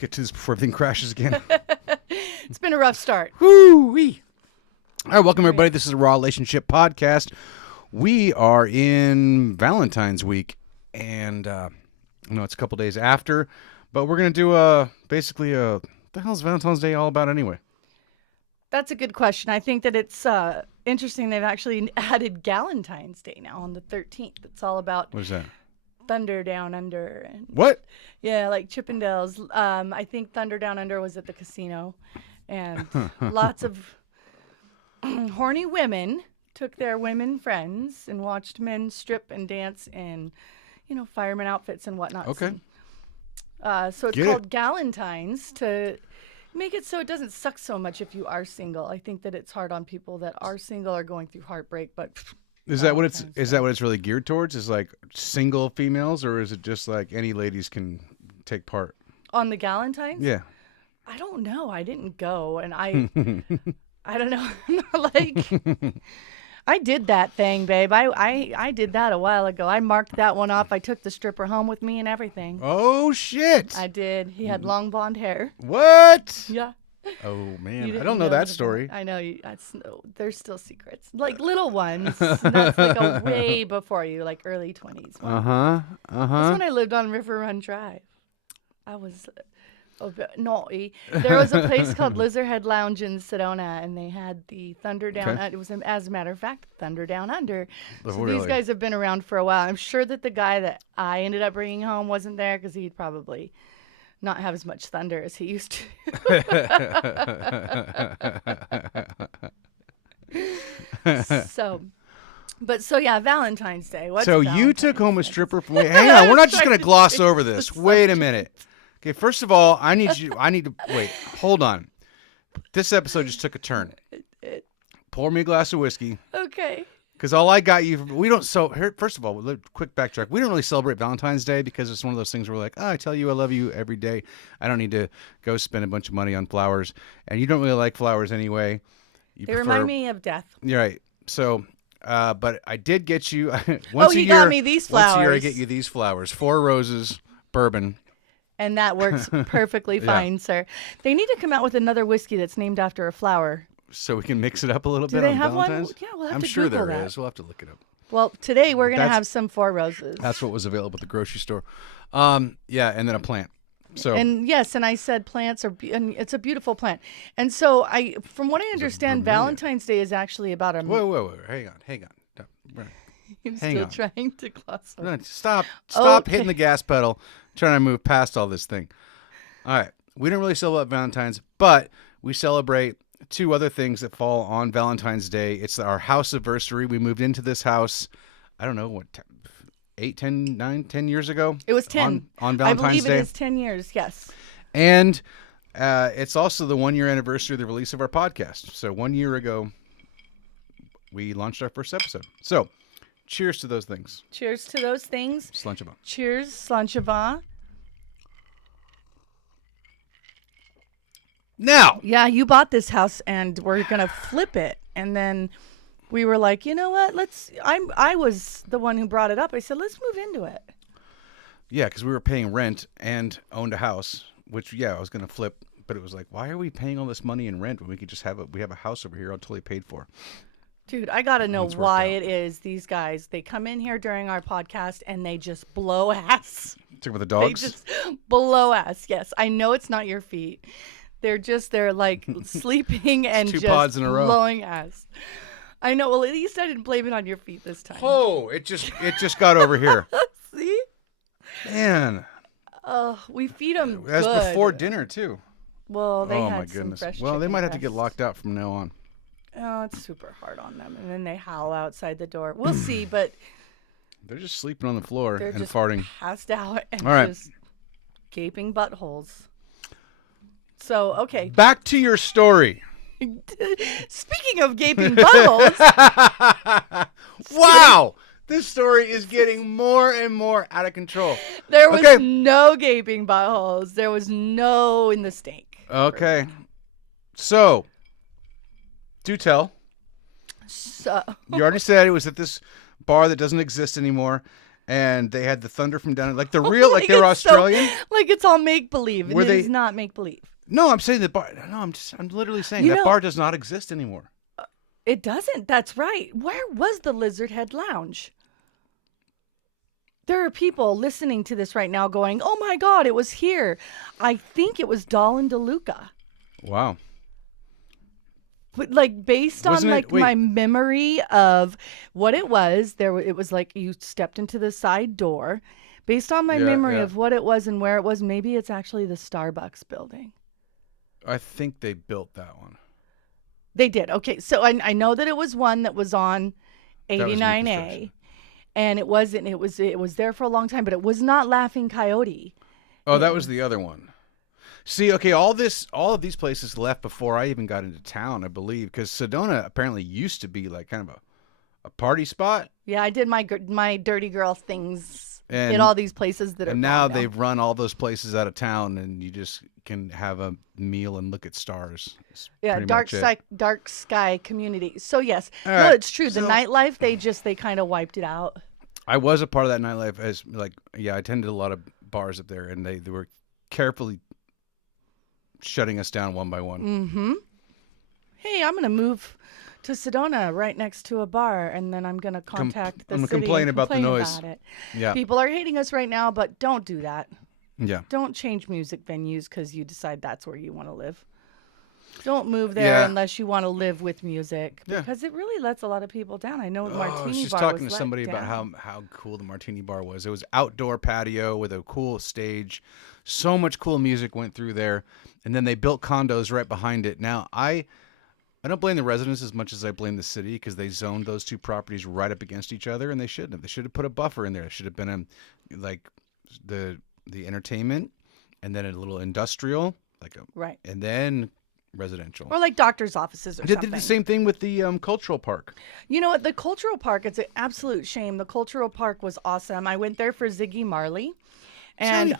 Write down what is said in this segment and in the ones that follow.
get to this before everything crashes again. It's been a rough start. Woo-wee. All right, welcome everybody. This is a Raw Relationship Podcast. We are in Valentine's week, and I know it's a couple days after, but we're going to do basically what the hell is Valentine's Day all about anyway? That's a good question. I think that it's interesting they've actually added Galentine's Day now on the 13th. It's all about What is that? Thunder Down Under. And, What? yeah, like Chippendales. I think Thunder Down Under was at the casino, and lots of horny women took their women friends and watched men strip and dance in, fireman outfits and whatnot. Okay. So it's called Galentine's to make it so it doesn't suck so much if you are single. I think that it's hard on people that are single or going through heartbreak, but Is that what it's really geared towards? Is like single females, or is it just like any ladies can take part? On the Galentine's? Yeah. I don't know. I didn't go, and I don't know. Like, I did that thing, babe. I did that a while ago. I marked that one off. I took the stripper home with me and everything. Oh shit! I did. He had long blonde hair. What? Yeah. Oh man, I don't know that story. I know. There's still secrets, like little ones. That's like a way before you, like early 20s. That's when I lived on River Run Drive. I was a bit naughty. There was a place called Lizardhead Lounge in Sedona, and they had the Thunder Down. It was, as a matter of fact, Thunder Down Under. Oh, so really? These guys have been around for a while. I'm sure that the guy that I ended up bringing home wasn't there because he'd probably not have as much thunder as he used to. So yeah, Valentine's Day. What's So Valentine's you took home a Day? stripper from... Wait, hang on. We're not just going to gloss over this. Wait a minute. Okay, first of all, I need to... Wait, hold on. This episode just took a turn. Pour me a glass of whiskey. Okay. Because all I got you... First of all, quick backtrack. We don't really celebrate Valentine's Day because it's one of those things where we're like, I tell you I love you every day. I don't need to go spend a bunch of money on flowers. And you don't really like flowers anyway. They remind me of death. You're right. So... but I did get you got me these flowers. Once a year I get you these flowers. 4 roses, bourbon. And that works perfectly fine, sir. They need to come out with another whiskey that's named after a flower. So we can mix it up a little bit Do they on have Valentine's? one? Yeah, we'll have I'm to sure Google there that. is. We'll have to look it up. Well, today we're going to have some 4 roses. That's what was available at the grocery store. Yeah, and then a plant. So and yes, and I said plants are, and it's a beautiful plant. And so from what I understand, Valentine's Day is actually about a. Whoa, hang on. I'm Hang still on. trying to gloss over. No, stop hitting the gas pedal, trying to move past all this thing. All right. We don't really celebrate Valentine's, but we celebrate 2 other things that fall on Valentine's Day. It's our house anniversary. We moved into this house, I don't know, what, 10 years ago? It was 10. On Valentine's Day. I believe it is 10 years, yes. And it's also the 1-year anniversary of the release of our podcast. So 1 year ago, we launched our first episode. So cheers to those things. Cheers to those things. Slanchava. Cheers, Slanchava. Now. Yeah, you bought this house and we're going to flip it. And then we were like, you know what? I was the one who brought it up. I said, let's move into it. Yeah, because we were paying rent and owned a house, which, I was going to flip. But it was like, why are we paying all this money in rent when we could just we have a house over here all totally paid for? Dude, I got to know why it is these guys, they come in here during our podcast and they just blow ass. Talking about the dogs? They just blow ass, yes. I know it's not your feet. They're like sleeping and 2 just pods in a row. blowing ass. I know. Well, at least I didn't blame it on your feet this time. Oh, it just got over here. See? Man. We feed them That's good. before dinner, too. Well, they had my some goodness. fresh Well, they chicken might have to get breasts. locked out from now on. Oh, it's super hard on them. And then they howl outside the door. We'll see, but They're just sleeping on the floor they're and just farting. passed out and All right. just gaping buttholes. So, okay. Back to your story. Speaking of gaping buttholes. Wow. This story is getting more and more out of control. There was no gaping buttholes. There was no in the stink. Okay. So, do tell. So You already said it was at this bar that doesn't exist anymore. and they had the thunder from down, like the real, like they're it's Australian. Like it's all make believe, and Were it they- is not make believe. No, I'm saying the bar. No, I'm literally saying that bar does not exist anymore. It doesn't. That's right. Where was the Lizard Head Lounge? There are people listening to this right now going, "Oh my God, it was here." I think it was Dahl and DeLuca. Wow. But like based on Wasn't it- like wait. my memory of what it was, it was like you stepped into the side door. Based on my Yeah, memory yeah. of what it was and where it was, maybe it's actually the Starbucks building. I think they built that one. They did. Okay, so I know that it was one that was on That was new 89A, construction. and it wasn't. It was there for a long time, but it was not Laughing Coyote. Oh, that was the other one. See, okay, all of these places left before I even got into town, I believe, because Sedona apparently used to be like kind of a party spot, Yeah, I did my dirty girl things And- in all these places that are. and now gone they've run all those places out of town, and you just can have a meal and look at stars. That's Yeah, pretty dark much it. dark sky community. So yes, All no, right, it's true. The so- nightlife, they kind of wiped it out. I was a part of that nightlife as I attended a lot of bars up there, and they were carefully shutting us down one by one. Mm-hmm. Hey, I'm gonna move to Sedona, right next to a bar, and then I'm gonna contact the I'm gonna city complain and about the complain noise. about it. Yeah, People are hating us right now, but don't do that. yeah. Don't change music venues because you decide that's where you want to live. Don't move there Yeah. unless you want to live with music, Yeah. because it really lets a lot of people down. I know the I Martini was just Bar talking was to somebody let about down. how cool the Martini Bar was. It was outdoor patio with a cool stage. So much cool music went through there, and then they built condos right behind it. Now I don't blame the residents as much as I blame the city because they zoned those two properties right up against each other, and they shouldn't have. They should have put a buffer in there. It should have been like the entertainment, and then a little industrial, Right. and then residential. Or like doctor's offices or They something. did the same thing with the cultural park. You know what? The cultural park, it's an absolute shame. The cultural park was awesome. I went there for Ziggy Marley. And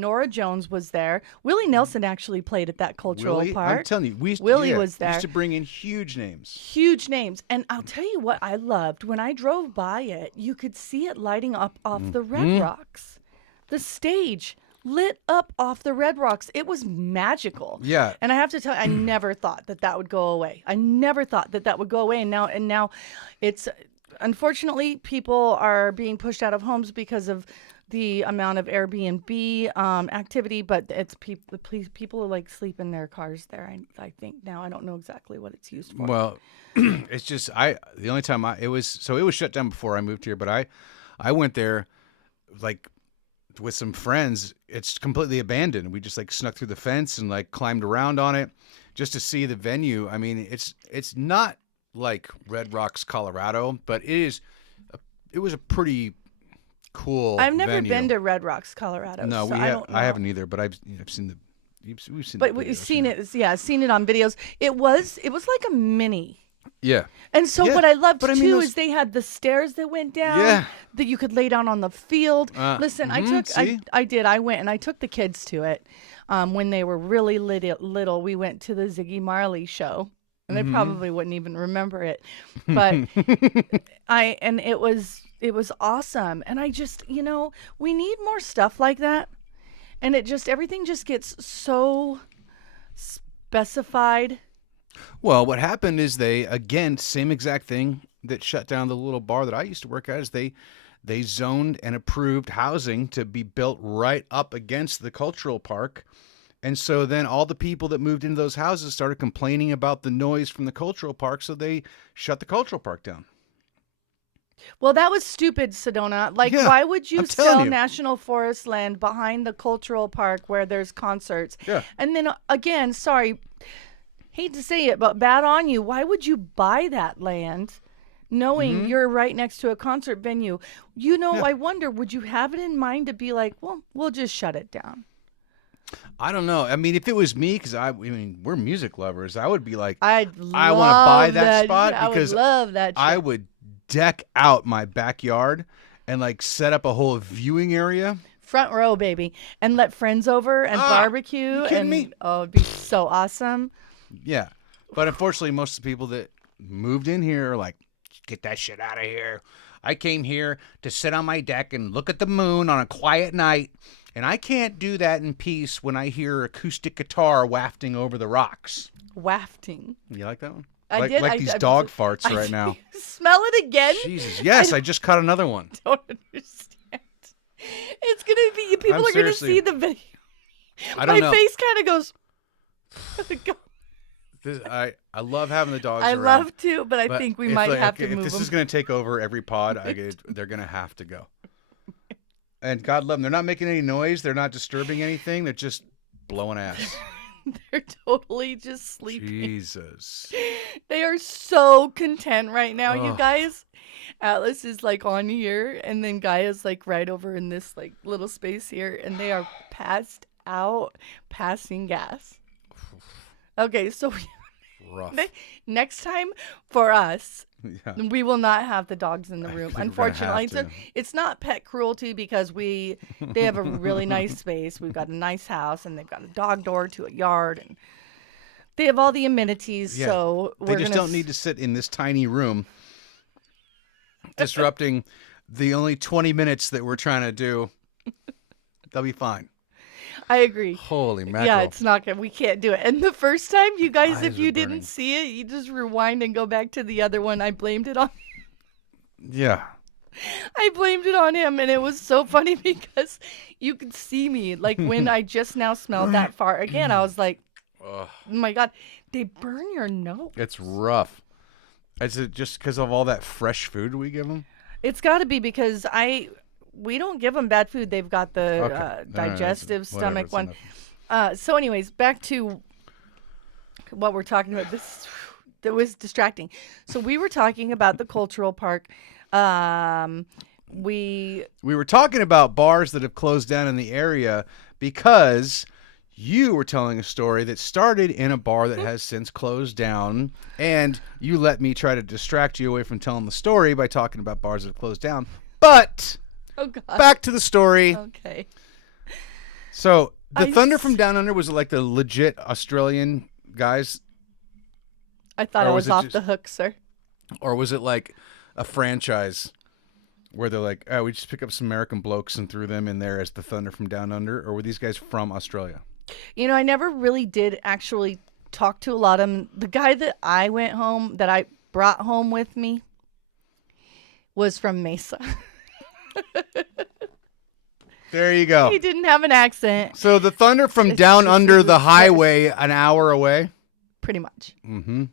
Nora Jones was there. Willie Nelson actually played at that cultural Willie, park. I'm telling you, Willie was there. Used to bring in huge names. Huge names. And I'll tell you what I loved. When I drove by it, you could see it lighting up off the Red Rocks. The stage lit up off the Red Rocks. It was magical. Yeah. And I have to tell you, I never thought that would go away. I never thought that would go away. And now it's, unfortunately, people are being pushed out of homes because of the amount of Airbnb activity, but it's people are like sleep in their cars there. I think now. I don't know exactly what it's used for. Well, it's just the only time it was shut down before I moved here, but I went there like with some friends. It's completely abandoned. We just like snuck through the fence and like climbed around on it just to see the venue. I mean, it's not like Red Rocks, Colorado, but it was a pretty cool. I've never venue. been to Red Rocks, Colorado. No, so I don't know. I haven't either, but I've seen we've seen. But the we've videos, seen yeah. it. Yeah, seen it on videos. It was like a mini. Yeah. And so Yeah, what I loved but I too mean, those- is they had the stairs that went down. Yeah. That you could lay down on the field. Listen, see? I went and I took the kids to it when they were really little. We went to the Ziggy Marley show. And they probably wouldn't even remember it, but it was awesome. And I just, we need more stuff like that. And everything just gets so specified. Well, what happened is same exact thing that shut down the little bar that I used to work at, is they zoned and approved housing to be built right up against the cultural park. And so then all the people that moved into those houses started complaining about the noise from the cultural park, so they shut the cultural park down. Well, that was stupid, Sedona. Like, Yeah, why would you I'm telling sell you. national forest land behind the cultural park where there's concerts? Yeah. And then again, sorry, hate to say it, but bad on you. Why would you buy that land knowing you're right next to a concert venue? Yeah. I wonder, would you have it in mind to be like, well, we'll just shut it down? I don't know. I mean, if it was me, because we're music lovers, I would be like, I want to buy that spot I because would love that. I shit. would deck out my backyard and like set up a whole viewing area. Front row, baby, and let friends over and barbecue. you kidding and me? Oh, it'd be so awesome. Yeah. But unfortunately, most of the people that moved in here are like, get that shit out of here. I came here to sit on my deck and look at the moon on a quiet night, and I can't do that in peace when I hear acoustic guitar wafting over the rocks. Wafting. You like that one? I did. Like these dog farts right now. Smell it again? Jesus. Yes, I just caught another one. Don't understand. It's going to be, people are going to see the video. I don't know. My face kind of goes. I love having the dogs I around. love to, but I think we might have to move them. If this is going to take over every pod, they're going to have to go. And God love them. They're not making any noise. They're not disturbing anything. They're just blowing ass. They're totally just sleeping. Jesus. They are so content right now, you guys. Atlas is like on here, and then Gaia's like right over in this like little space here, and they are passed out, passing gas. Okay, so rough. Next time for us, we will not have the dogs in the room. Unfortunately, it's not pet cruelty because they have a really nice space. We've got a nice house, and they've got a dog door to a yard, and they have all the amenities. Yeah. So they just don't need to sit in this tiny room, disrupting the only 20 minutes that we're trying to do. They'll be fine. I agree. Holy mackerel. Yeah, it's not good. We can't do it. And the first time, you guys, if you didn't see it, you just rewind and go back to the other one. I blamed it on. Yeah. I blamed it on him, and it was so funny because you could see me. Like, when I just now smelled that fart again, I was like, oh my God, they burn your nose. It's rough. Is it just because of all that fresh food we give them? It's got to be because we don't give them bad food. They've got the digestive stomach one. So anyways, back to what we're talking about. That was distracting. So we were talking about the cultural park. We were talking about bars that have closed down in the area because you were telling a story that started in a bar that has since closed down, and you let me try to distract you away from telling the story by talking about bars that have closed down. But oh God. Back to the story. Okay. So the Thunder from Down Under, was it like the legit Australian guys? I thought I was off the hook, sir. Or was it like a franchise where they're like, oh, we just pick up some American blokes and threw them in there as the Thunder from Down Under? Or were these guys from Australia? You know, I never really did actually talk to a lot of them. The guy that I brought home with me was from Mesa. There you go. He didn't have an accent. So the Thunder from Down Under the highway, an hour away? Pretty much. Mm-hmm.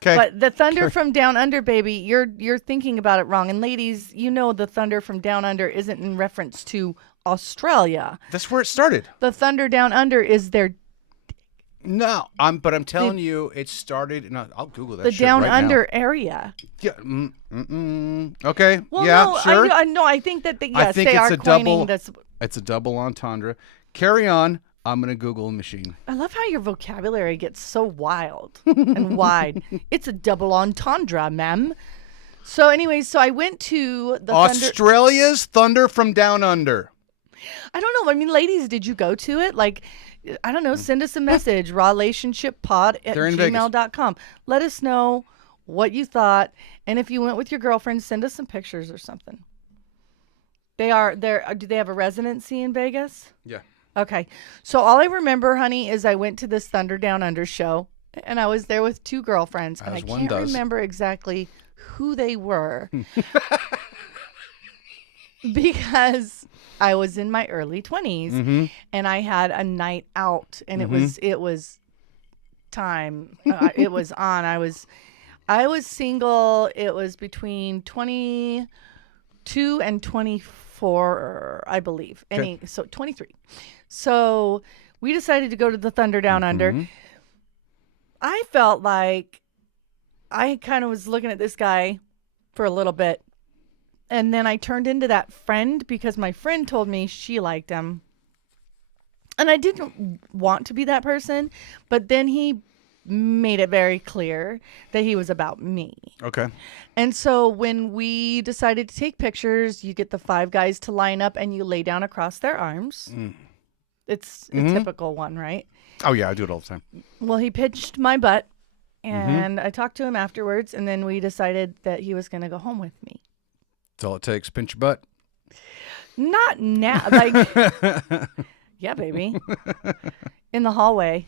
Okay. But the Thunder from Down Under, baby, you're thinking about it wrong. And ladies, you know the Thunder from Down Under isn't in reference to Australia. That's where it started. The Thunder Down Under is their... No, but I'm telling you, it started. No, I'll Google that. The shit Down right Under now. area. Yeah. Okay. Well, yeah. no, sure. I think that I think they it's are coining this. It's a double entendre. Carry on. I'm gonna Google a machine. I love how your vocabulary gets so wild and wide. It's a double entendre, ma'am. So, anyways, I went to the Australia's Thunder from Down Under. I don't know. I mean, ladies, did you go to it? Like, I don't know. Send us a message, rawrelationshippod@gmail.com. Let us know what you thought. And if you went with your girlfriend, send us some pictures or something. They are there. Do they have a residency in Vegas? Yeah. Okay. So all I remember, honey, is I went to this Thunder Down Under show, and I was there with two girlfriends, and I can't remember exactly who they were because I was in my early 20s, and I had a night out, and it was time. It was on. I was single. It was between 22 and 24, I believe. Okay. So 23. So we decided to go to the Thunder Down Under. I felt like I kind of was looking at this guy for a little bit. And then I turned into that friend because my friend told me she liked him. And I didn't want to be that person. But then he made it very clear that he was about me. Okay. And so when we decided to take pictures, you get the 5 guys to line up and you lay down across their arms. It's a typical one, right? Oh, yeah. I do it all the time. Well, he pinched my butt. And I talked to him afterwards. And then we decided that he was going to go home with me. That's all it takes. Pinch your butt. Not now. Like, yeah, baby. In the hallway.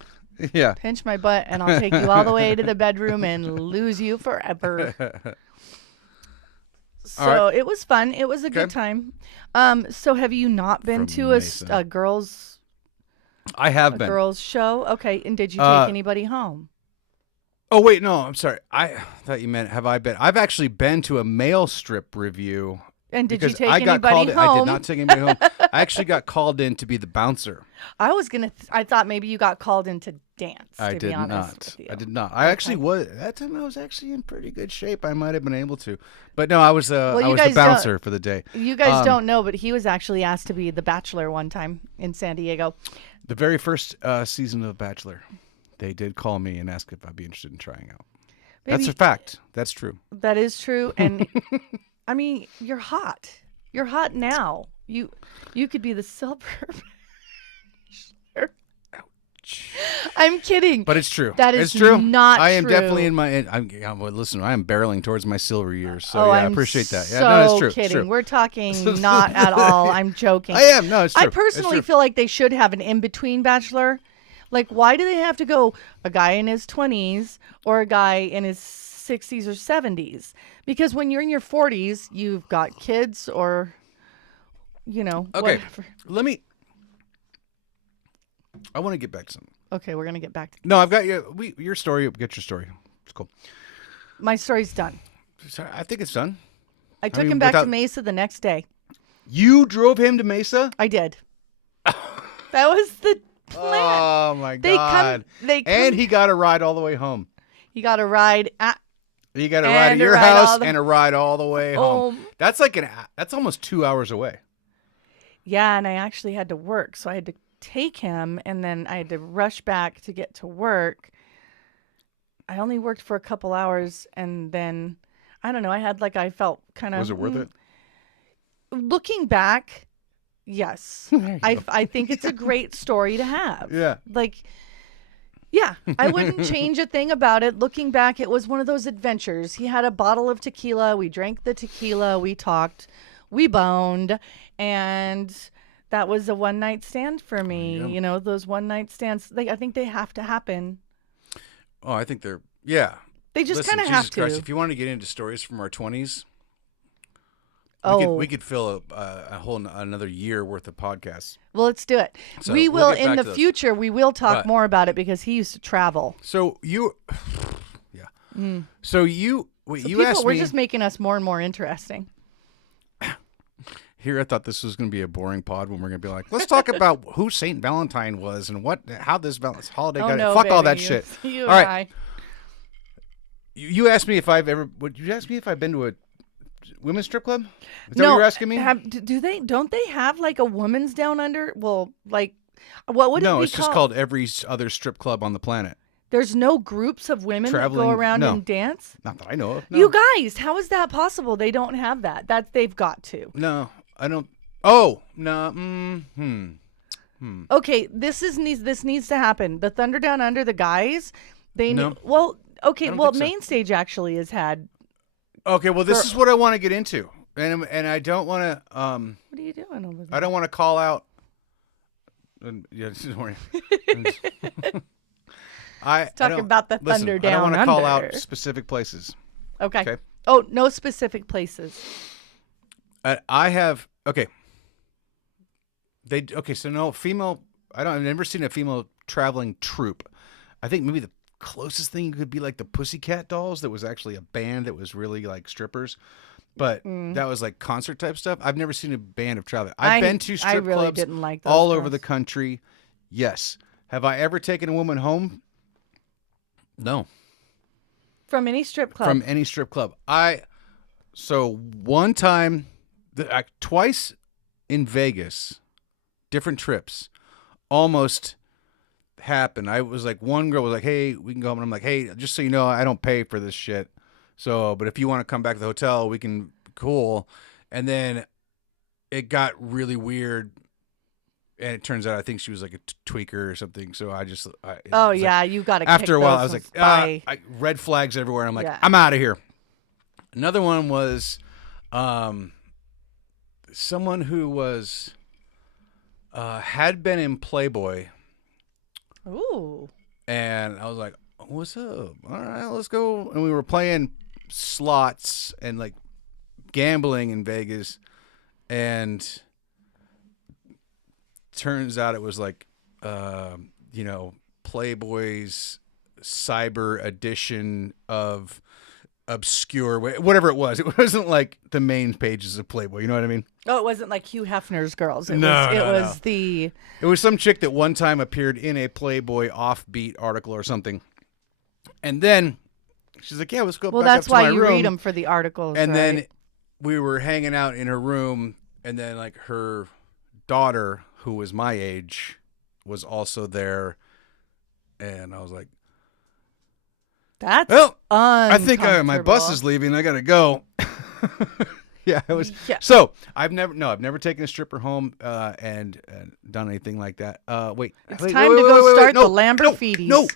Yeah. Pinch my butt, and I'll take you all the way to the bedroom and lose you forever. So it was fun. It was a good time. So have you not been to a girls? I have been. Girls show. Okay, and did you take anybody home? Oh wait, no, I'm sorry. I thought you meant have I been? I've actually been to a male strip review. And did you take I got anybody called home? I did not take anybody home. I actually got called in to be the bouncer. I thought maybe you got called in to dance. I did not. I did not. I actually was. That time I was actually in pretty good shape. I might have been able to, but no, I was. I was the bouncer for the day. You guys don't know, but he was actually asked to be the Bachelor one time in San Diego. The very first season of Bachelor, they did call me and ask if I'd be interested in trying out. That's a fact. That's true. That is true, and I mean, you're hot. You're hot now. You could be the silver. I'm kidding. But it's true. That is it's true. not I am true. definitely in my. Listen, I am barreling towards my silver years. So I appreciate that. So yeah, no, it's true. kidding. It's true. We're talking not at all. I'm joking. I am. No, it's true. I personally feel like they should have an in-between bachelor. Like, why do they have to go a guy in his 20s or a guy in his 60s or 70s? Because when you're in your 40s, you've got kids or, Okay. whatever. I want to get back to something. Okay, we're gonna get back to. No, I've got your story. Get your story. It's cool. My story's done. Sorry, I think it's done. I took him back to Mesa the next day. You drove him to Mesa? I did. That was the plan. Oh my God! And he got a ride all the way home. He got a ride You got a ride at your house and a ride all the way home. That's that's almost 2 hours away. Yeah, and I actually had to work, so I had to take him, and then I had to rush back to get to work. I only worked for a couple hours, and then I don't know. I felt kind of. Was it worth it? Looking back, yes. I think it's a great story to have. Yeah. Yeah, I wouldn't change a thing about it. Looking back, it was one of those adventures. He had a bottle of tequila. We drank the tequila. We talked. We boned. And that was a one-night stand for me. Those one-night stands, I think they have to happen. Oh, I think they're, yeah. They just kind of have to. Christ, if you want to get into stories from our 20s, we could fill a whole another year worth of podcasts. Well, let's do it. So we will in the future. We will talk more about it because he used to travel. So you, yeah. So you asked me. We're just making us more and more interesting. Here, I thought this was going to be a boring pod when we're going to be like, let's talk about who Saint Valentine was and how this holiday got it. Fuck baby, all that shit. You all right. You asked me if I've ever. Would you ask me if I've been to a women's strip club? Is that what you're asking me? Don't they have like a women's down under? Well, like, what would it be called? No, it's just called every other strip club on the planet. There's no groups of women that go around and dance? Not that I know of. No. You guys, how is that possible? They don't have that. They've got to. No, I don't. Oh, no. Okay, this needs to happen. The Thunder Down Under, the guys, they no. Well, okay, well, Main so. Stage actually has had. Okay, well, this is what I want to get into, and I don't want to. What are you doing over there? I don't want to call out. Yeah, don't worry. Talking about the Thunder Down Under. I don't want to call out specific places. Okay. Oh, no specific places. I have so no female. I've never seen a female traveling troupe. I think maybe the closest thing could be like the Pussycat Dolls. That was actually a band that was really like strippers, but that was like concert type stuff. I've never seen a band of traveling. I've been to strip clubs didn't like those all girls. over the country. Yes. Have I ever taken a woman home? No. From any strip club. From any strip club. So one time, twice in Vegas, different trips, almost happened. I was like, one girl was like, hey, we can go home. And I'm like, hey, just so you know, I don't pay for this shit. So, but if you want to come back to the hotel, we can, cool. And then it got really weird. And it turns out I think she was like a tweaker or something. So I just, you got to. After a while, I was like, red flags everywhere. I'm like, I'm out of here. Another one was, someone who was had been in Playboy. Ooh. And I was like, "What's up? All right, let's go." And we were playing slots and like gambling in Vegas, and turns out it was like, Playboy's cyber edition of obscure, whatever it was. It wasn't like the main pages of Playboy. You know what I mean? Oh, it wasn't like Hugh Hefner's girls. It No, was, no, it was the. It was some chick that one time appeared in a Playboy offbeat article or something, and then she's like, "Yeah, let's go Well, back that's up to why my you room." read them for the articles. And right? then we were hanging out in her room, and then like her daughter, who was my age, was also there, and I was like, That's "Well, I think my uncomfortable. bus is leaving. I gotta go." Yeah, it was. Yeah. So I've never taken a stripper home and done anything like that. Wait, It's wait, time wait, to wait, go wait, start no, the Lamborghinis. No,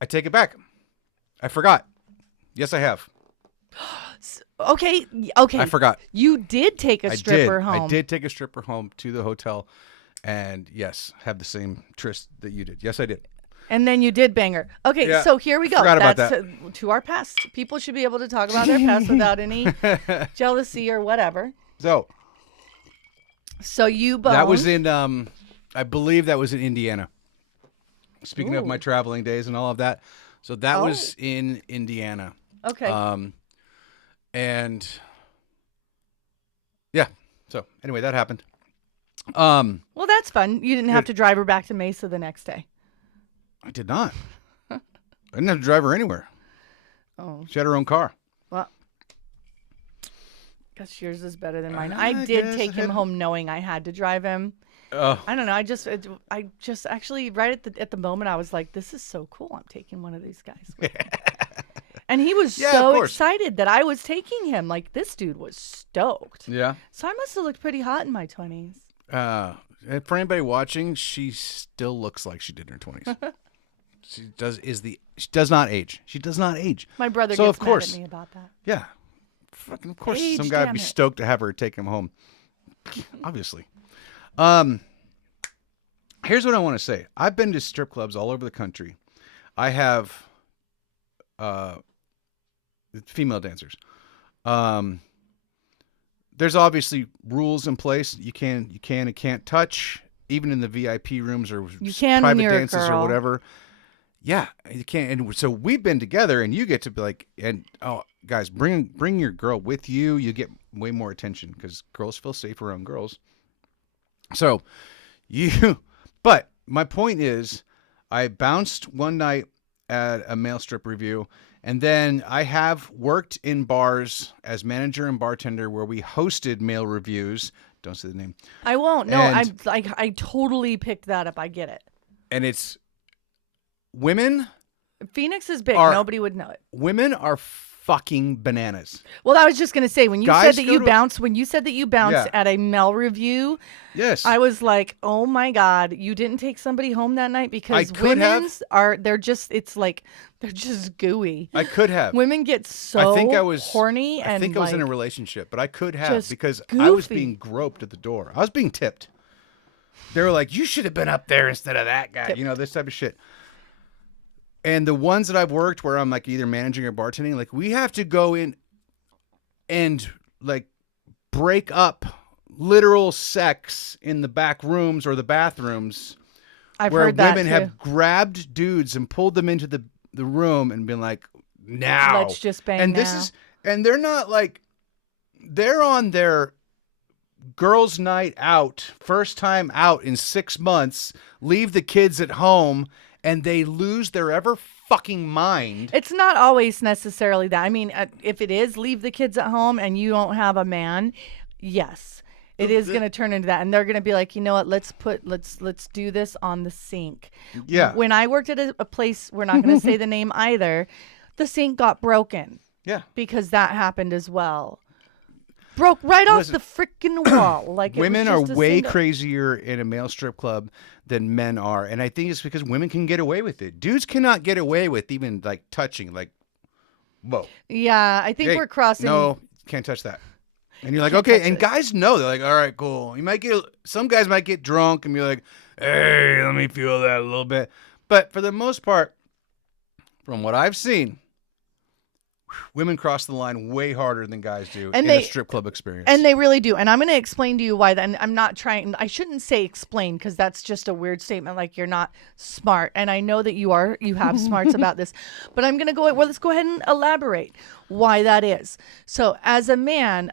I take it back. I forgot. Yes, I have. Okay. I forgot. You did take a stripper home. I did take a stripper home to the hotel, and yes, have the same tryst that you did. Yes, I did. And then you did bang her. Okay, Yeah, so here we go. forgot about That's to our past. People should be able to talk about their past without any jealousy or whatever. So you boned. That was in, I believe that was in Indiana. Speaking of Ooh. my traveling days and all of that, so that was in Indiana. Okay. And yeah. So anyway, that happened. Well, that's fun. You didn't have to drive her back to Mesa the next day. I did not. I didn't have to drive her anywhere. Oh. She had her own car. Well, guess yours is better than mine. I did take him home knowing I had to drive him. I don't know. I just actually right at the moment I was like, this is so cool. I'm taking one of these guys. with me. And he was so excited that I was taking him. Like, this dude was stoked. Yeah. So I must have looked pretty hot in my 20s. For anybody watching, she still looks like she did in her 20s. She does not age. She does not age. My brother So gets of course, mad at me about that. Yeah. Fucking of course Age, some guy would damn be it. stoked to have her take him home. Obviously. Here's what I want to say. I've been to strip clubs all over the country. I have female dancers. There's obviously rules in place. You can and can't touch, even in the VIP rooms or You can when private you're a dances or girl. whatever. Yeah, you can't. And so we've been together, and you get to be like, and guys, bring your girl with you. You get way more attention because girls feel safe around girls. So but my point is, I bounced one night at a male strip review, and then I have worked in bars as manager and bartender where we hosted male reviews. Don't say the name. I won't. No, And- I totally picked that up. I get it. And it's women. Phoenix is big. Are- Nobody would know it. Women are fucking bananas. Well, I was just gonna say when you Guys said that go you to- bounced Yeah. at a male review, Yes. I was like, oh my God, you didn't take somebody home that night because could have. they're just gooey. I could have. Women get so I think I was horny I and think I was in a like, relationship, but I could have just because I was goofy. being groped at the door. I was being tipped. They were like, "You should have been up there instead of that guy." Tipped. You know, this type of shit. And the ones that I've worked where I'm like either managing or bartending, like we have to go in and like break up literal sex in the back rooms or the bathrooms I've where heard that women too. have grabbed dudes and pulled them into the room and been like, now Let's just bang and this now. is and they're not like they're on their girls' night out, first time out in 6 months, leave the kids at home, and they lose their ever fucking mind. It's not always necessarily that. I mean, if it is leave the kids at home and you don't have a man, yes, it is going to turn into that, and they're going to be like, you know what? Let's do this on the sink. Yeah. When I worked at a place, we're not going to say the name either. The sink got broken Yeah. because that happened as well. Broke right off Listen, the freaking wall. Like it was Women are just a way single- crazier in a male strip club than men are, and I think it's because women can get away with it. Dudes cannot get away with even like touching. Like, whoa. Yeah, I think Hey, we're crossing. No, can't touch that. And you're like, Can't okay. touch And this. guys know. They're like, all right, cool. Some guys might get drunk and be like, hey, let me feel that a little bit. But for the most part, from what I've seen, women cross the line way harder than guys do in a strip club experience. And they really do. And I'm going to explain to you why. And I'm not trying. I shouldn't say explain because that's just a weird statement. Like you're not smart. And I know that you are. You have smarts about this. But I'm going to go. Well, let's go ahead and elaborate why that is. So as a man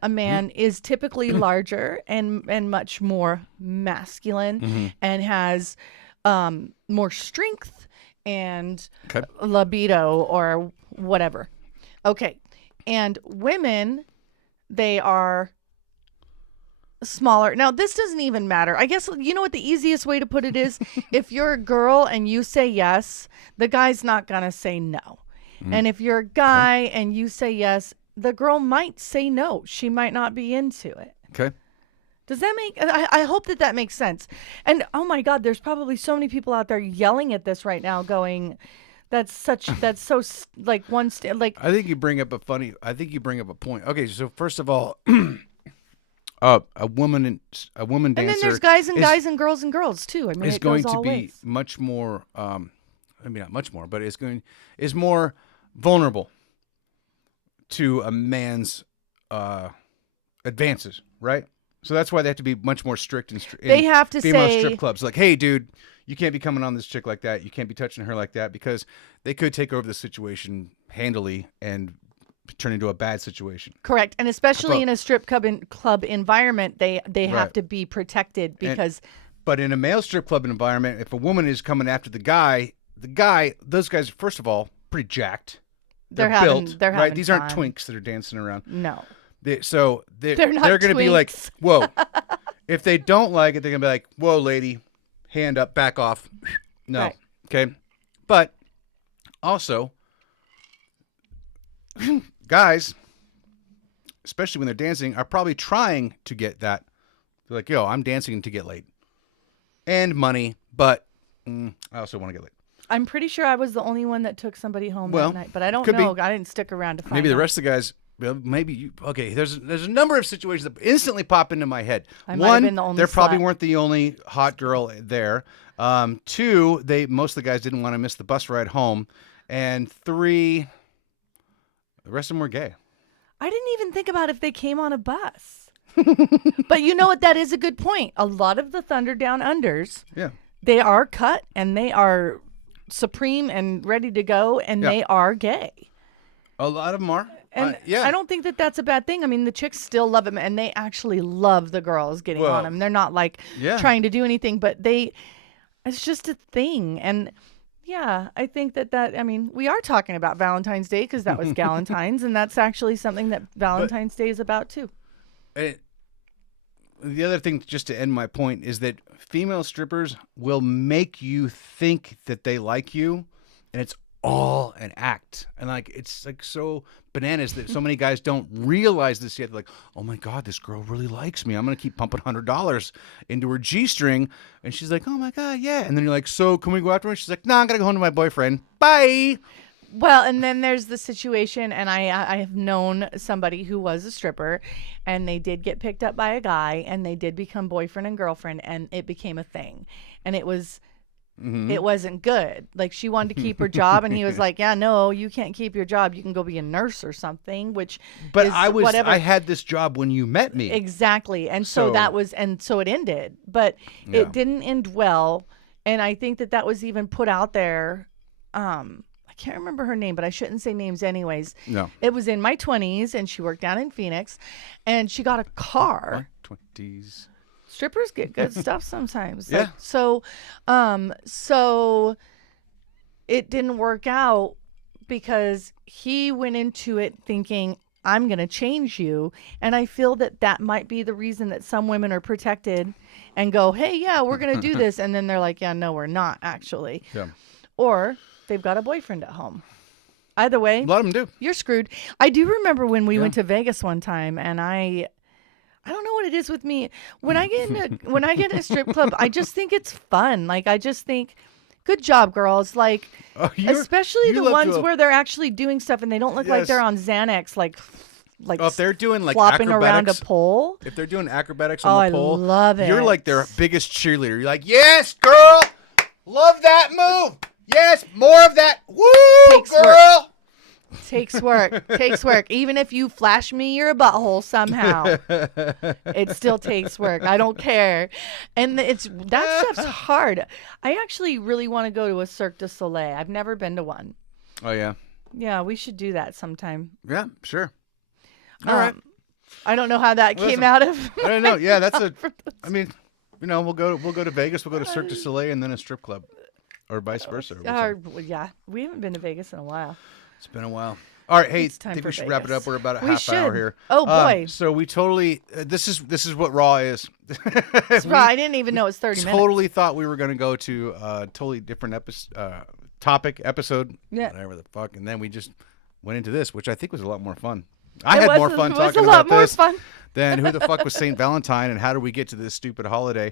is typically larger and much more masculine and has more strength and libido or whatever. Okay. And women, they are smaller. Now, this doesn't even matter. I guess, you know what the easiest way to put it is? If you're a girl and you say yes, the guy's not going to say no. And if you're a guy and you say yes, the girl might say no. She might not be into it. Okay. Does that make, I hope that makes sense. And oh my God, there's probably so many people out there yelling at this right now going, that's so like I think you bring up a point. Okay, so first of all, a woman dancer. And then there's guys and girls too. I mean, it's it going goes to all be ways. much more. I mean, not much more, but is more vulnerable to a man's advances, right? So that's why they have to be much more strict They have to female say strip clubs. Like, hey, dude, you can't be coming on this chick like that. You can't be touching her like that because they could take over the situation handily and turn into a bad situation. correct, and especially in a strip club environment, they have to be protected because. But in a male strip club environment, if a woman is coming after the guy, those guys, first of all, pretty jacked. They're built, they're right? These aren't fun. twinks that are dancing around. No. They're not going to be like, twinks. whoa. If they don't like it, they're going to be like, whoa, lady, hand up, back off. No. Right. Okay. But also, guys, especially when they're dancing, are probably trying to get that. They're like, yo, I'm dancing to get laid. And money, but I also want to get laid. I'm pretty sure I was the only one that took somebody home that night, but I don't could know. be. I didn't stick around to find Maybe the out. rest of the guys. Well, maybe you. Okay, there's a number of situations that instantly pop into my head. I might have One, been the only there probably slut. weren't the only hot girl there. Two, most of the guys didn't want to miss the bus ride home, and three, the rest of them were gay. I didn't even think about if they came on a bus. But you know what? That is a good point. A lot of the Thunder Down Unders, they are cut and they are supreme and ready to go, and they are gay. A lot of them are. And I don't think that that's a bad thing. I mean, the chicks still love him, and they actually love the girls getting on him. They're not like trying to do anything, but it's just a thing. And yeah, I think that I mean, we are talking about Valentine's Day because that was Galentine's, and that's actually something that Valentine's Day is about too. The other thing, just to end my point, is that female strippers will make you think that they like you, and it's all an act. And like, it's like so bananas that so many guys don't realize this yet. They're like, oh my God, this girl really likes me. I'm going to keep pumping $100 into her G-string. And she's like, oh my God, yeah. And then you're like, so can we go after her? She's like, no, I'm going to go home to my boyfriend. Bye. Well, and then there's the situation, and I have known somebody who was a stripper, and they did get picked up by a guy, and they did become boyfriend and girlfriend, and it became a thing. And it was... It wasn't good. Like, she wanted to keep her job, and he was like, yeah, no, you can't keep your job. You can go be a nurse or something, But is I had this job when you met me. Exactly. And so it ended. But it didn't end well. And I think that was even put out there. I can't remember her name, but I shouldn't say names anyways. No. It was in my 20s, and she worked down in Phoenix, and she got a car. My 20s. Strippers get good stuff sometimes. Yeah. Like, so it didn't work out because he went into it thinking, I'm going to change you. And I feel that might be the reason that some women are protected and go, hey, yeah, we're going to do this. And then they're like, yeah, no, we're not actually. Yeah. Or they've got a boyfriend at home. Either way, A lot of them do. you're screwed. I do remember when we went to Vegas one time, and I don't know what it is with me. When I get in a strip club, I just think it's fun. Like, I just think, good job, girls. Like, especially the ones where they're actually doing stuff and they don't look like they're on Xanax, like like Oh, if they're doing like flopping around a acrobatics, pole. if they're doing acrobatics on the pole, I love it. You're like their biggest cheerleader. You're like, yes, girl, love that move. Yes, more of that. Woo, Takes girl. Takes work. Takes work. Even if you flash me your butthole somehow, it still takes work. I don't care. And that stuff's hard. I actually really want to go to a Cirque du Soleil. I've never been to one. Oh, yeah. Yeah, we should do that sometime. Yeah, sure. All right. I don't know how that came out of. I don't know. Yeah, I mean, we'll go to Vegas. We'll go to Cirque du Soleil and then a strip club, or vice versa. Yeah, we haven't been to Vegas in a while. It's been a while. All right, hey, I think we should wrap it up. We're about a half hour here. Oh boy! So we totally this is what Raw is. It's Raw. I didn't even know it was 30 minutes. Totally thought we were going to go to a totally different episode. Yeah. Whatever the fuck, and then we just went into this, which I think was a lot more fun. I had more fun talking about this than who the fuck was Saint Valentine and how do we get to this stupid holiday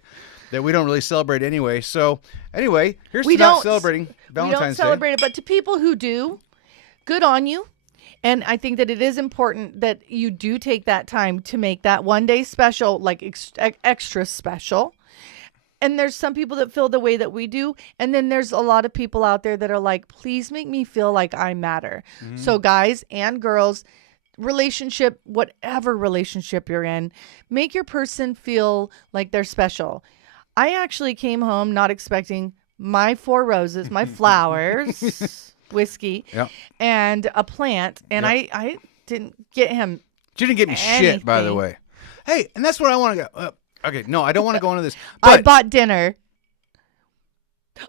that we don't really celebrate anyway. So anyway, here's to not celebrating Valentine's Day. We don't celebrate it, but to people who do, good on you. And I think that it is important that you do take that time to make that one day special, like extra special. And there's some people that feel the way that we do. And then there's a lot of people out there that are like, please make me feel like I matter. Mm-hmm. So guys and girls, relationship, whatever relationship you're in, make your person feel like they're special. I actually came home not expecting my 4 roses, my flowers, whiskey, and a plant. And I didn't get him. You didn't get me shit, by the way. Hey, and that's what I want to go. Okay, no, I don't want to go into this. But I bought dinner.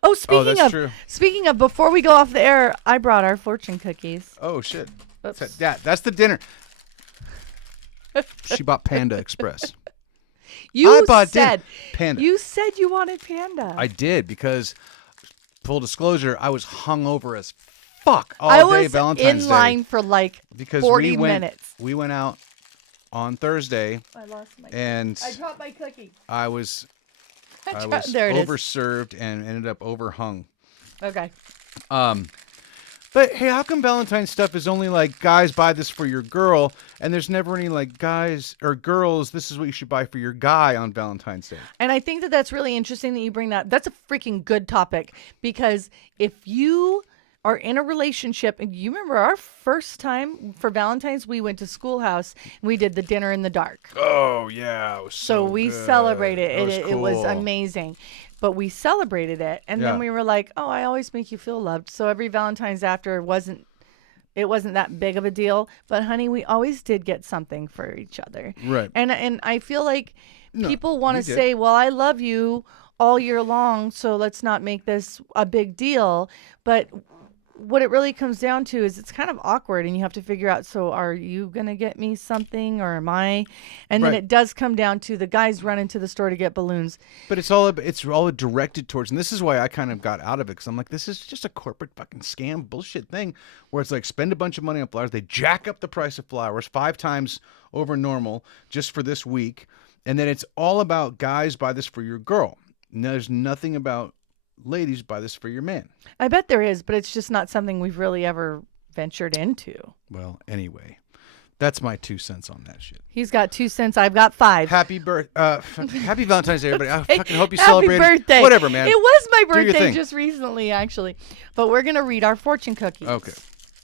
Oh, speaking of, before we go off the air, I brought our fortune cookies. Oh shit! That's the dinner. She bought Panda Express. You said Panda. You said you wanted Panda. I did because, full disclosure, I was hungover as fuck all day Valentine's Day. I was in line for like 40 minutes. We went out on Thursday. I lost my. And I dropped my cookie. I was overserved and ended up overhung. Okay. But hey, how come Valentine's stuff is only like guys buy this for your girl, and there's never any like guys or girls, this is what you should buy for your guy on Valentine's Day? And I think that that's really interesting that you bring that. That's a freaking good topic, because if you are in a relationship, and you remember our first time for Valentine's, we went to Schoolhouse and we did the dinner in the dark. Oh yeah, it was so we good. Celebrated it. It It was amazing. But we celebrated it, and then we were like, "Oh, I always make you feel loved." So every Valentine's after wasn't that big of a deal. But honey, we always did get something for each other. Right. And I feel like people want to say, "Well, I love you all year long, so let's not make this a big deal." But what it really comes down to is it's kind of awkward, and you have to figure out, so are you going to get me something, or am I? And then it does come down to the guys run into the store to get balloons. But it's all directed towards, and this is why I kind of got out of it, because I'm like, this is just a corporate fucking scam bullshit thing where it's like spend a bunch of money on flowers. They jack up the price of flowers 5 times over normal just for this week. And then it's all about guys buy this for your girl. And there's nothing about ladies buy this for your man. I bet there is, but it's just not something we've really ever ventured into. Well, anyway, that's my 2 cents on that shit. He's got 2 cents. I've got 5. Happy Valentine's Day, everybody. I fucking hope you celebrate. Happy birthday. Whatever, man. It was my birthday just recently, actually. But we're going to read our fortune cookies. Okay.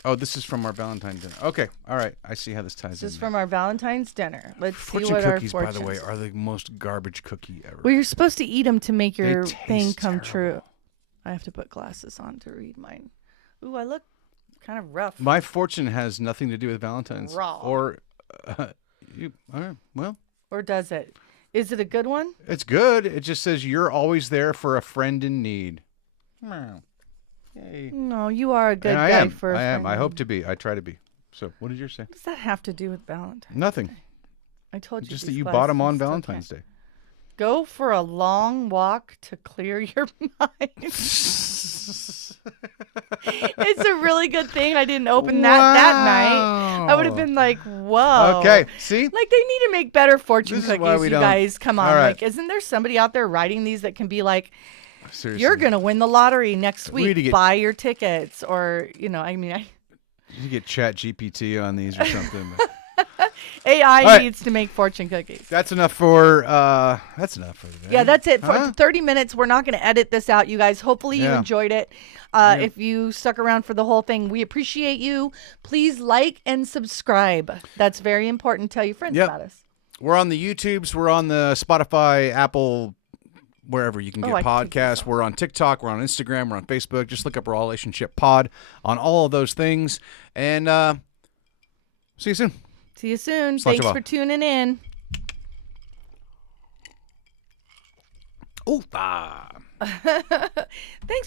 Oh, this is from our Valentine's dinner. Okay. All right. I see how this ties in. This is from our Valentine's dinner. Let's fortune see what cookies, our by the way, are the most garbage cookie ever. Well, you're supposed to eat them to make your thing come true. I have to put glasses on to read mine. Ooh, I look kind of rough. My fortune has nothing to do with Valentine's. Raw. Or, well. Or does it? Is it a good one? It's good. It just says you're always there for a friend in need. Yay. No, you are a good guy for a friend. I am. I hope to be. I try to be. So, what did yours say? What does that have to do with Valentine's? Nothing. I told you. Just that you bought them on Valentine's Day. Go for a long walk to clear your mind. It's a really good thing. I didn't open that night. I would have been like, whoa. Okay, see? Like, they need to make better fortune cookies, you guys. Come on. Right. Like, isn't there somebody out there writing these that can be like, seriously, you're going to win the lottery next week. Buy your tickets. Or, I mean, you get Chat GPT on these or something. AI right. needs to make fortune cookies. That's enough for today. Yeah, that's it. For Huh? 30 minutes. We're not going to edit this out, you guys. Hopefully you enjoyed it. If you stuck around for the whole thing, we appreciate you. Please like and subscribe. That's very important. Tell your friends about us. We're on the YouTubes. We're on the Spotify, Apple, wherever you can get podcasts. We're on TikTok. We're on Instagram. We're on Facebook. Just look up Relationship Pod on all of those things. And see you soon. See you soon. Thanks for tuning in. Oh, Thanks